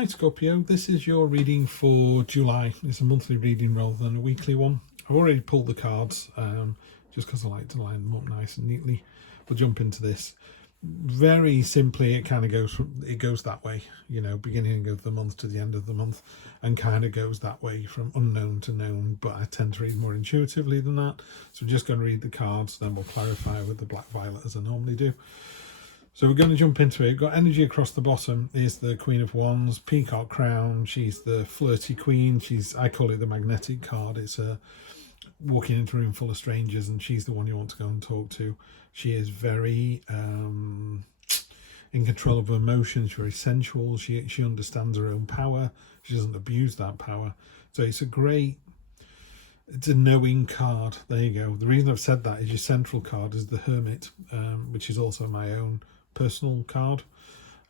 Hi Scorpio, this is your reading for July. It's a monthly reading rather than a weekly one. I've already pulled the cards just because I like to line them up nice and neatly. We'll jump into this. Very simply, it kind of goes that way, you know, beginning of the month to the end of the month, and kind of goes that way from unknown to known, but I tend to read more intuitively than that. So we're just going to read the cards, then we'll clarify with the black violet as I normally do. So we're going to jump into it. We've got energy across the bottom is the Queen of Wands, Peacock Crown. She's the flirty queen. I call it the magnetic card. It's walking into a room full of strangers and she's the one you want to go and talk to. She is very in control of her emotions. She's very sensual. She understands her own power. She doesn't abuse that power. So it's a knowing card. There you go. The reason I've said that is your central card is the Hermit, which is also my own personal card.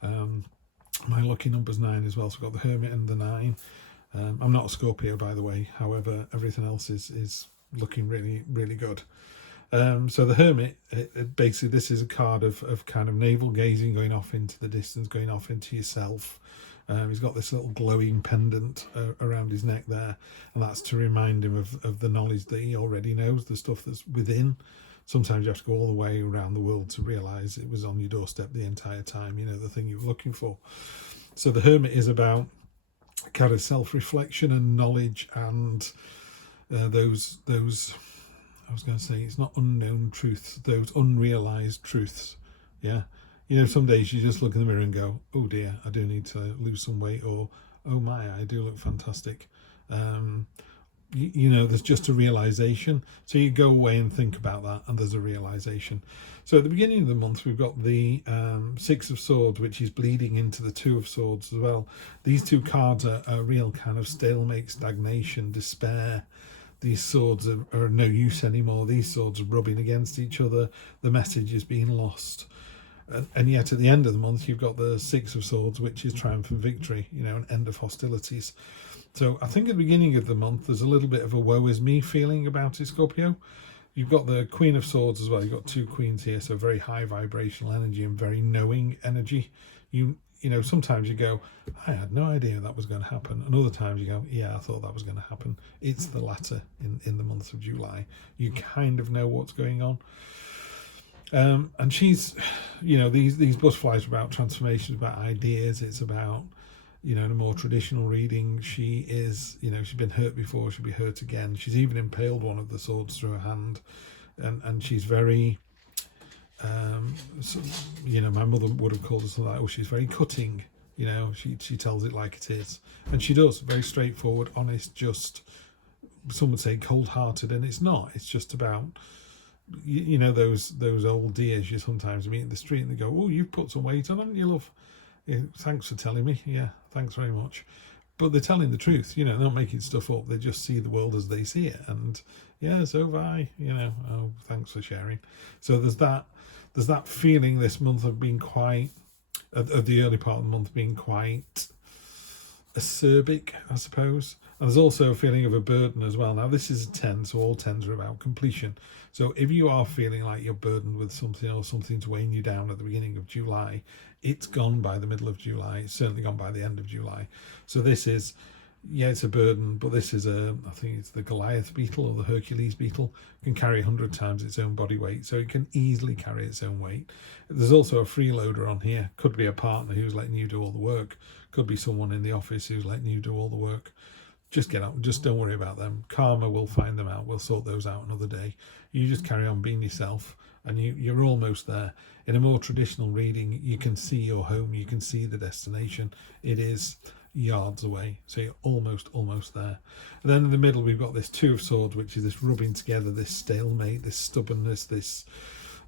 My lucky number's 9 as well, so I've got the Hermit and the 9. I'm not a Scorpio, by the way, however everything else is looking really, really good. So the Hermit, basically this is a card of kind of navel gazing, going off into the distance, going off into yourself. He's got this little glowing pendant around his neck there, and that's to remind him of the knowledge that he already knows, the stuff that's within. Sometimes you have to go all the way around the world to realise it was on your doorstep the entire time, you know, the thing you were looking for. So the Hermit is about kind of self-reflection and knowledge and those I was going to say, it's not unknown truths, those unrealised truths, yeah. You know, some days you just look in the mirror and go, oh dear, I do need to lose some weight, or oh my, I do look fantastic. You know, there's just a realization. So you go away and think about that, and there's a realization. So at the beginning of the month, we've got the Six of Swords, which is bleeding into the Two of Swords as well. These two cards are a real kind of stalemate, stagnation, despair. These swords are no use anymore. These swords are rubbing against each other. The message is being lost. And yet at the end of the month, you've got the Six of Swords, which is triumph and victory, you know, an end of hostilities. So I think at the beginning of the month, there's a little bit of a woe is me feeling about it, Scorpio. You've got the Queen of Swords as well. You've got two queens here, so very high vibrational energy and very knowing energy. You know, sometimes you go, I had no idea that was going to happen. And other times you go, yeah, I thought that was going to happen. It's the latter in the month of July. You kind of know what's going on. And she's, you know, these butterflies are about transformations, about ideas. It's about, you know, in a more traditional reading, she is, you know, she's been hurt before, she'll be hurt again. She's even impaled one of the swords through her hand, and she's very, you know, my mother would have called us like, oh, she's very cutting. You know, she tells it like it is, and she does, very straightforward, honest, just, some would say cold-hearted, and it's not. It's just about, you know, those old dears you sometimes meet in the street and they go, oh, you've put some weight on, haven't you, love? Yeah, thanks for telling me. Yeah, thanks very much. But they're telling the truth, you know, they're not making stuff up. They just see the world as they see it. And yeah, so have I, you know, oh, thanks for sharing. So there's that feeling this month of being quite, of the early part of the month being quite acerbic, I suppose. And there's also a feeling of a burden as well. Now this is a 10, so all 10s are about completion. So if you are feeling like you're burdened with something, or something's weighing you down at the beginning of July, it's gone by the middle of July. It's certainly gone by the end of July. So this is, yeah, it's a burden, but this is I think it's the Goliath beetle or the Hercules beetle. It can carry 100 times its own body weight, so it can easily carry its own weight. There's also a freeloader on here. Could be a partner who's letting you do all the work. Could be someone in the office who's letting you do all the work. Just get out. Just don't worry about them. Karma will find them out. We'll sort those out another day. You just carry on being yourself, and you're almost there. In a more traditional reading, you can see your home. You can see the destination. It is yards away, so you're almost there. And then in the middle, we've got this Two of Swords, which is this rubbing together, this stalemate, this stubbornness, this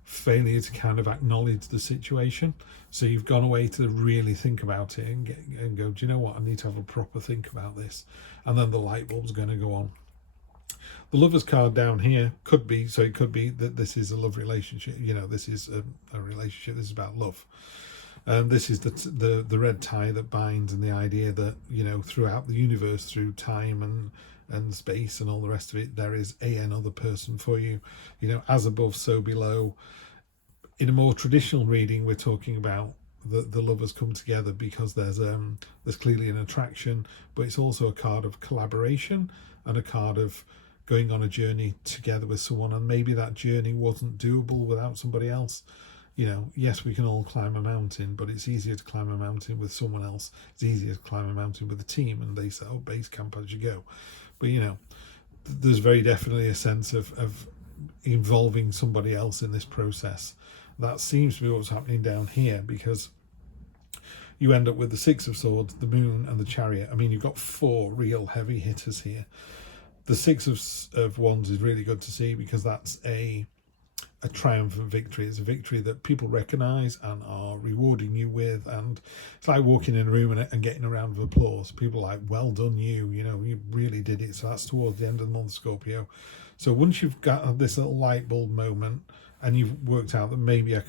failure to kind of acknowledge the situation. So you've gone away to really think about it and go, do you know what, I need to have a proper think about this. And then the light bulb's going to go on. The Lover's card down here could be, so it could be that this is a love relationship, you know, this is a relationship, this is about love. This is the red tie that binds, and the idea that, you know, throughout the universe, through time and space and all the rest of it, there is another person for you, you know, as above, so below. In a more traditional reading, we're talking about the lovers come together, because there's clearly an attraction, but it's also a card of collaboration and a card of going on a journey together with someone, and maybe that journey wasn't doable without somebody else. You know, yes, we can all climb a mountain, but it's easier to climb a mountain with someone else. It's easier to climb a mountain with a team, and they set up base camp as you go. But, you know, there's very definitely a sense of involving somebody else in this process. That seems to be what's happening down here, because you end up with the Six of Swords, the Moon, and the Chariot. I mean, you've got 4 real heavy hitters here. The Six of Wands is really good to see, because that's a triumphant victory. It's a victory that people recognise and are rewarding you with, and it's like walking in a room and getting a round of applause. People are like, well done, you know, you really did it. So that's towards the end of the month, Scorpio. So once you've got this little light bulb moment, and you've worked out that maybe I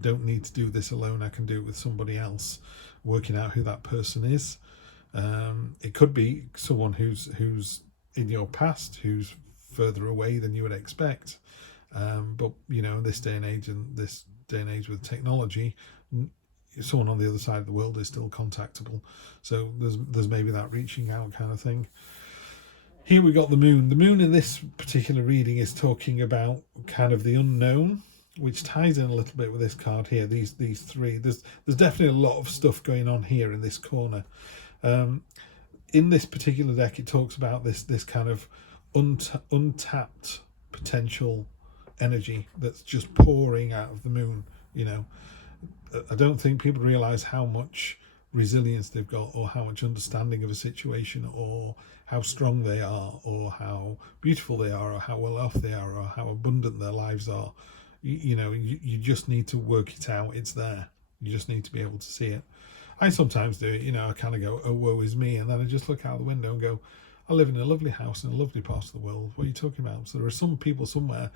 don't need to do this alone, I can do it with somebody else, working out who that person is. It could be someone who's in your past, who's further away than you would expect. But, you know, in this day and age with technology, someone on the other side of the world is still contactable. So there's maybe that reaching out kind of thing. Here we got the Moon. The Moon in this particular reading is talking about kind of the unknown, which ties in a little bit with this card here. These 3. There's definitely a lot of stuff going on here in this corner. In this particular deck, it talks about this kind of untapped potential energy that's just pouring out of the Moon. You know, I don't think people realize how much resilience they've got, or how much understanding of a situation, or how strong they are, or how beautiful they are, or how well off they are, or how abundant their lives are. You know, you just need to work it out. It's there. You just need to be able to see it. I sometimes do it, you know, I kind of go, oh, woe is me, and then I just look out the window and go, I live in a lovely house in a lovely part of the world. What are you talking about? So there are some people somewhere,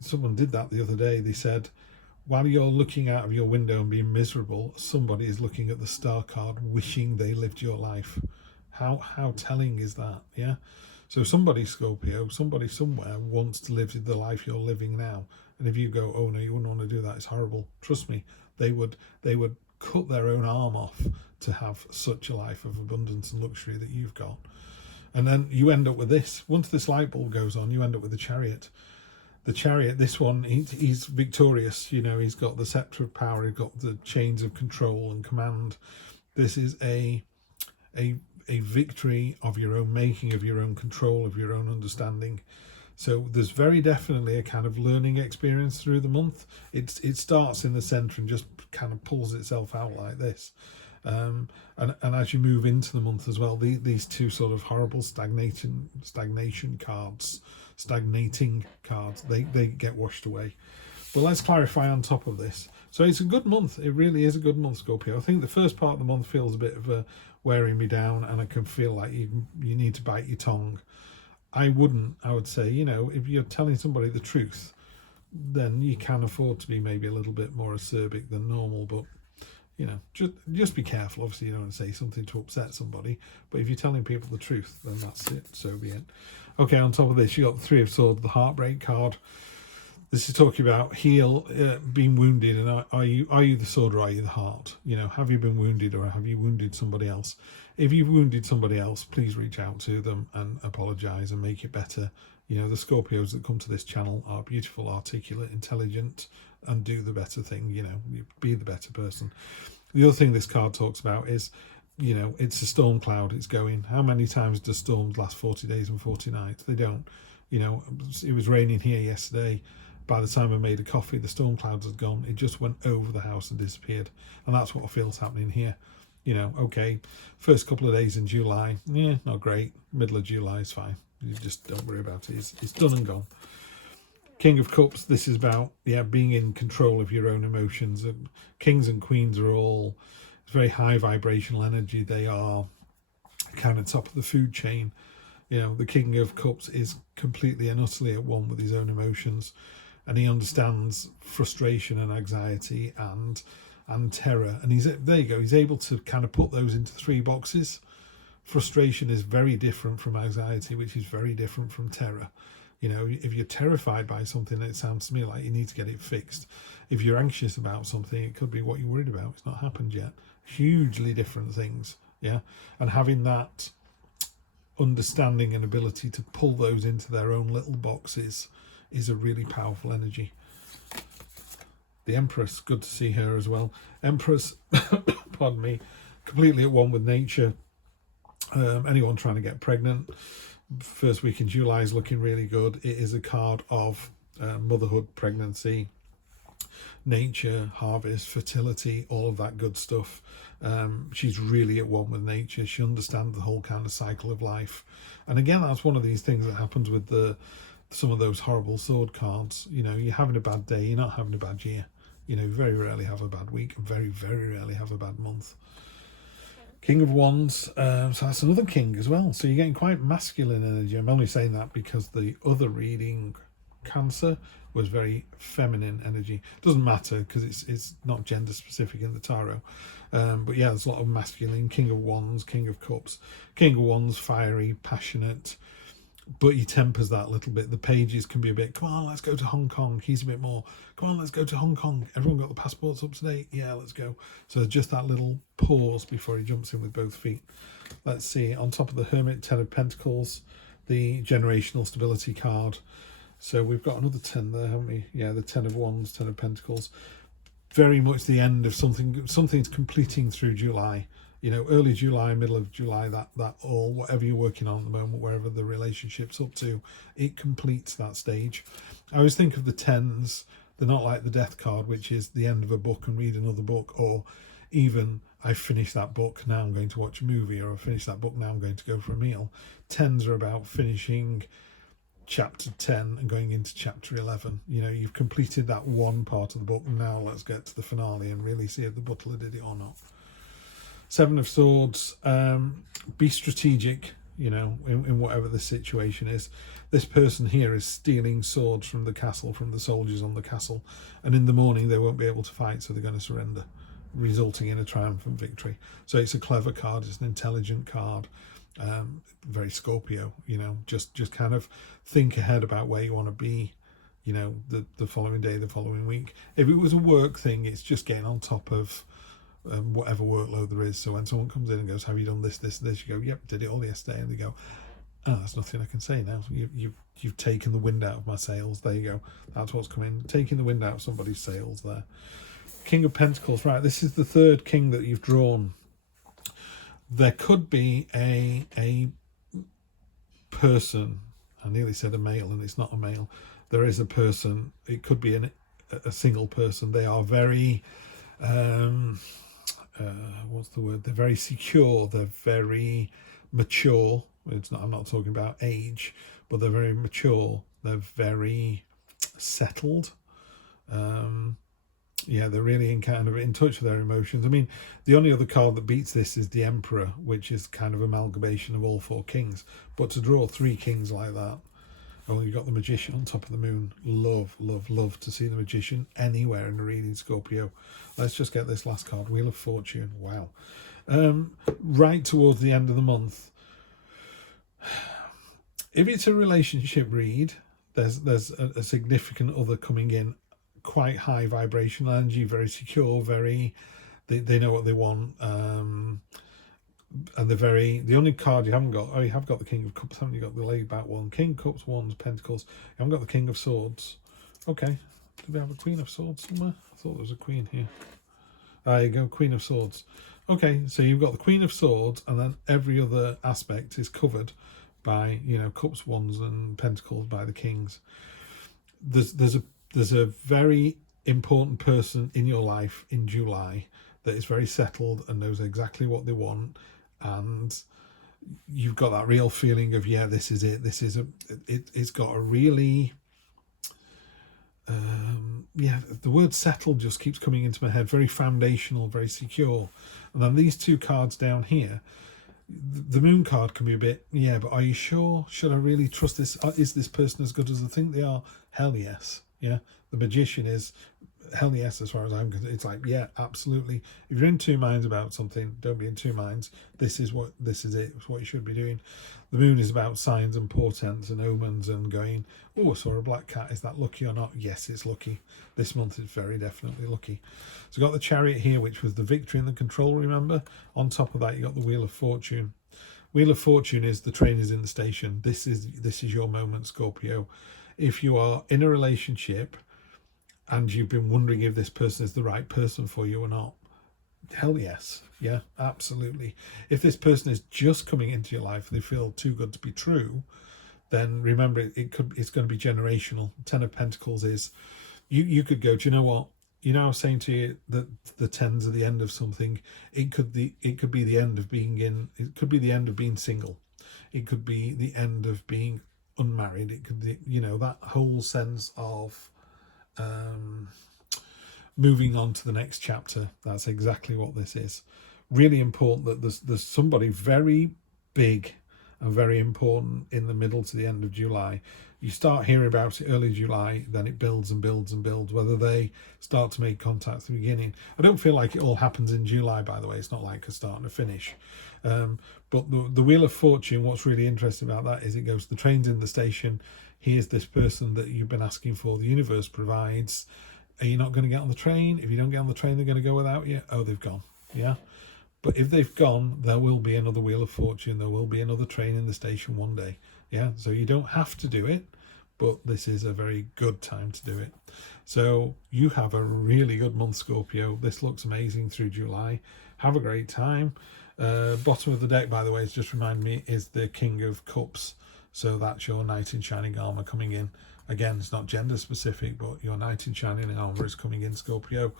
someone did that the other day. They said, while you're looking out of your window and being miserable, somebody is looking at the star card wishing they lived your life. How telling is that? Yeah. So somebody, Scorpio, somebody somewhere wants to live the life you're living now. And if you go, oh no, you wouldn't want to do that, it's horrible. Trust me, they would cut their own arm off to have such a life of abundance and luxury that you've got. And then you end up with this. Once this light bulb goes on, you end up with the Chariot. The Chariot, this one, he's victorious. You know, he's got the scepter of power. He's got the chains of control and command. This is a victory of your own making, of your own control, of your own understanding. So there's very definitely a kind of learning experience through the month. It starts in the centre and just kind of pulls itself out like this. And as you move into the month as well, these 2 sort of horrible stagnating cards, they get washed away. But let's clarify on top of this. So it's a good month. It really is a good month, Scorpio. I think the first part of the month feels a bit of a wearing me down, and I can feel like you need to bite your tongue. I would say, you know, if you're telling somebody the truth, then you can afford to be maybe a little bit more acerbic than normal. But, you know, just be careful. Obviously, you don't want to say something to upset somebody, but if you're telling people the truth, then that's it. So be it. Okay, on top of this, you got the 3 of Swords, the Heartbreak card. This is talking about being wounded, and are you the sword or are you the heart? You know, have you been wounded, or have you wounded somebody else? If you've wounded somebody else, please reach out to them and apologise and make it better. You know, the Scorpios that come to this channel are beautiful, articulate, intelligent, and do the better thing. You know, be the better person. The other thing this card talks about is, you know, it's a storm cloud. It's going. How many times does storms last 40 days and 40 nights? They don't. You know, it was raining here yesterday. By the time I made a coffee, the storm clouds had gone. It just went over the house and disappeared. And that's what I feel is happening here. You know, okay, first couple of days in July, yeah, not great. Middle of July is fine. You just don't worry about it. It's done and gone. King of Cups, this is about, being in control of your own emotions. Kings and queens are all very high vibrational energy. They are kind of top of the food chain. You know, the King of Cups is completely and utterly at one with his own emotions. And he understands frustration and anxiety and terror, and he's able to kind of put those into 3 boxes. Frustration is very different from anxiety, which is very different from terror. You know, if you're terrified by something, it sounds to me like you need to get it fixed. If you're anxious about something, it could be what you're worried about. It's not happened yet. Hugely different things, yeah? And having that understanding and ability to pull those into their own little boxes is a really powerful energy. The Empress, good to see her as well. Empress, pardon me, completely at one with nature. Anyone trying to get pregnant, first week in July is looking really good. It is a card of motherhood, pregnancy, nature, harvest, fertility, all of that good stuff. She's really at one with nature. She understands the whole kind of cycle of life. And again, that's one of these things that happens with some of those horrible sword cards. You know, you're having a bad day, you're not having a bad year. You know, very rarely have a bad week, and very, very rarely have a bad month. King of Wands, so that's another king as well. So you're getting quite masculine energy. I'm only saying that because the other reading, Cancer, was very feminine energy. Doesn't matter because it's not gender specific in the tarot. But yeah, there's a lot of masculine. King of Wands, King of Cups. King of Wands, fiery, passionate, but he tempers that a little bit. The pages can be a bit, come on, let's go to Hong Kong. He's a bit more, come on, let's go to Hong Kong. Everyone got the passports up to date? Yeah, let's go. So just that little pause before he jumps in with both feet. Let's see, on top of the Hermit, 10 of Pentacles, the generational stability card. So we've got another 10 there, haven't we? Yeah, the 10 of Wands, 10 of Pentacles. Very much the end of something's completing through July. You know, early July, middle of July, that all, whatever you're working on at the moment, wherever the relationship's up to, it completes that stage. I always think of the 10s, they're not like the death card, which is the end of a book and read another book, or even I finished that book, now I'm going to watch a movie, or I finished that book, now I'm going to go for a meal. 10s are about finishing chapter 10 and going into chapter 11. You know, you've completed that one part of the book, now let's get to the finale and really see if the butler did it or not. 7 of Swords, be strategic, you know, in whatever the situation is. This person here is stealing swords from the castle, from the soldiers on the castle, and in the morning they won't be able to fight, so they're going to surrender, resulting in a triumphant victory. So it's a clever card, it's an intelligent card, very Scorpio, you know, just kind of think ahead about where you want to be, you know, the following day, the following week. If it was a work thing, it's just getting on top of whatever workload there is. So when someone comes in and goes, have you done this, you go, yep, did it all yesterday. And they go, oh, there's nothing I can say now. You've taken the wind out of my sails. There you go. That's what's coming. Taking the wind out of somebody's sails there. King of Pentacles, right, this is the third king that you've drawn. There could be a person, I nearly said a male, and it's not a male. There is a person, it could be a single person. They are very what's the word? They're very secure. They're very mature. I'm not talking about age, but they're very mature. They're very settled. Yeah, they're really in touch with their emotions. I mean, the only other card that beats this is the Emperor, which is kind of amalgamation of all 4 kings. But to draw 3 kings like that, oh, you've got the Magician on top of the moon. Love, love, love to see the Magician anywhere in the reading, Scorpio. Let's just get this last card, Wheel of Fortune. Wow. Right towards the end of the month. If it's a relationship read, there's a significant other coming in, quite high vibrational energy, very secure, very, they know what they want. And the only card you haven't got, oh, you have got the King of Cups, haven't you? Got the laid back one. King of Cups, Wands, Pentacles. You haven't got the King of Swords. Okay. Do we have a Queen of Swords somewhere? I thought there was a Queen here. There you go, Queen of Swords. Okay, so you've got the Queen of Swords, and then every other aspect is covered by, you know, Cups, Wands, and Pentacles by the Kings. There's a very important person in your life in July that is very settled and knows exactly what they want, and you've got that real feeling of, yeah, this is it. It's got a really yeah, the word settled just keeps coming into my head. Very foundational, very secure. And then these 2 cards down here, the moon card can be a bit, yeah, but are you sure? Should I really trust this? Is this person as good as I think they are? Hell yes. Yeah. The Magician is hell yes, as far as I'm concerned. It's like, yeah, absolutely. If you're in two minds about something, don't be in two minds. This is it. It's what you should be doing. The moon is about signs and portents and omens and going, oh, I saw a black cat. Is that lucky or not? Yes, it's lucky. This month is very definitely lucky. So got the Chariot here, which was the victory and the control, remember? On top of that, you got the Wheel of Fortune. Wheel of Fortune is the train is in the station. This is your moment, Scorpio. If you are in a relationship and you've been wondering if this person is the right person for you or not, hell yes. Yeah, absolutely. If this person is just coming into your life, they feel too good to be true, then remember it's going to be generational. Ten of Pentacles is you could go, do you know what? You know, I was saying to you that the tens are the end of something. It could be the end of it could be the end of being single. It could be the end of being unmarried. It could be, that whole sense of moving on to the next chapter. That's exactly what this is. Really important that there's somebody very big and very important in the middle to the end of July. You start hearing about it early July, then it builds and builds and builds, whether they start to make contact at the beginning. I don't feel like it all happens in July, by the way. It's not like a start and a finish. But the Wheel of Fortune, what's really interesting about that is it goes, the train's in the station. Here's this person that you've been asking for. The universe provides. Are you not going to get on the train? If you don't get on the train, they're going to go without you. Oh, they've gone. Yeah. But if they've gone, there will be another Wheel of Fortune. There will be another train in the station one day. Yeah, so you don't have to do it, but this is a very good time to do it. So you have a really good month, Scorpio. This looks amazing through July. Have a great time. Bottom of the deck, by the way, just remind me, is the King of Cups. So that's your Knight in Shining Armor coming in. Again, it's not gender specific, but your Knight in Shining Armor is coming in, Scorpio.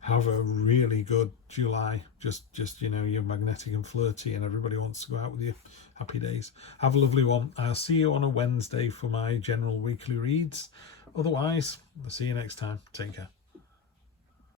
Have a really good July. Just you're magnetic and flirty and everybody wants to go out with you. Happy days. Have a lovely one. I'll see you on a Wednesday for my general weekly reads. Otherwise, I'll see you next time. Take care.